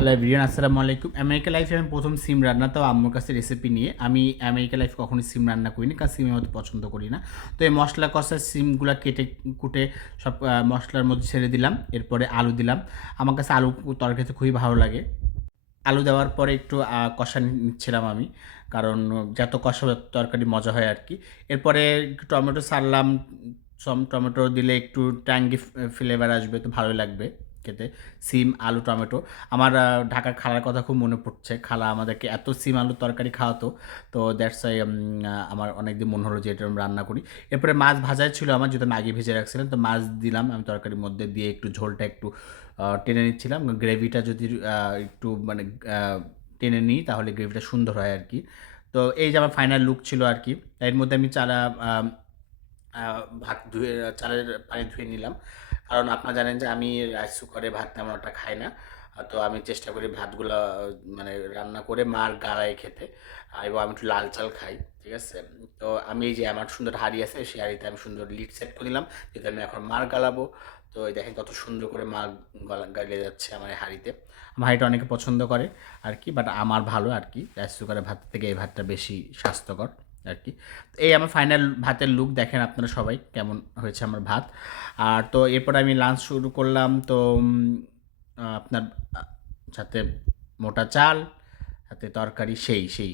Hello everyone, আসসালামু আলাইকুম। America লাইফে আমি প্রথম সিম রান্না, তাও আম্মুর কাছে রেসিপি নিয়ে। আমি আমেরিকা লাইফে কখনোই সিম রান্না করিনি, কারণ সিম আমি অত পছন্দ করি না। তো এই মশলা কষা সিমগুলো কেটে কুটে সব মশলার মধ্যে ছেড়ে দিলাম। এরপরে আলু দিলাম। আমার কাছে আলু তরকারি খেতে খুবই ভালো লাগে। আলু দেওয়ার পরে একটু কষা নিচ্ছিলাম আমি, কারণ যত কষা তরকারি মজা হয় আর কি। এরপরে একটু টমেটো ছাড়লাম। টমেটো দিলে একটু ট্যাঙ্গি ফ্লেভার আসবে, তো ভালোই লাগবে খেতে। সিম আলু টমেটো, আমার ঢাকার খালার কথা খুব মনে পড়ছে। খালা আমাদেরকে এত সিম আলুর তরকারি খাওয়াতো। তো দ্যাটস ওয়াই আমার অনেকদিন মনে হলো যে এটা আমি রান্না করি। এরপরে মাছ ভাজাই ছিল আমার, যেটা আমি আগে ভেজে রাখছিলাম। তো মাছ দিলাম আমি তরকারির মধ্যে, দিয়ে একটু ঝোলটা একটু টেনে নিচ্ছিলাম। গ্রেভিটা যদি একটু মানে টেনে নিই, তাহলে গ্রেভিটা সুন্দর হয় আর কি। তো এই যে আমার ফাইনাল লুক ছিল আর কি। এর মধ্যে আমি আম আ ভাত ধুয়ে, চালের পানি ধুয়ে নিলাম। কারণ আপনারা জানেন যে আমি রাইস কুকারে ভাত তেমন একটা খাই না। তো আমি চেষ্টা করি ভাতগুলা মানে রান্না করে মার গালায় খেতে। এবং আমি একটু লাল চাল খাই। ঠিক আছে? তো আমি এই যে আমার সুন্দর হাঁড়ি আছে, সেই হাঁড়িতে আমি সুন্দর লিড সেট করে দিলাম। যেহেতু আমি এখন মার গালাবো। তো এই দেখেন কত সুন্দর করে মার গালিয়ে যাচ্ছে আমার এই হাঁড়িতে। আমার হাঁড়িটা অনেকে পছন্দ করে আর কি, বাট আমার ভালো আর কি। রাইস কুকারের ভাত থেকে এই ভাতটা বেশি স্বাস্থ্যকর আর কি। এই আমার ফাইনাল ভাতের লুক দেখেন আপনারা সবাই, কেমন হয়েছে আমার ভাত। আর তো এরপর আমি লাঞ্চ শুরু করলাম। তো আপনার সাথে মোটা চাল, সাথে তরকারি, সেই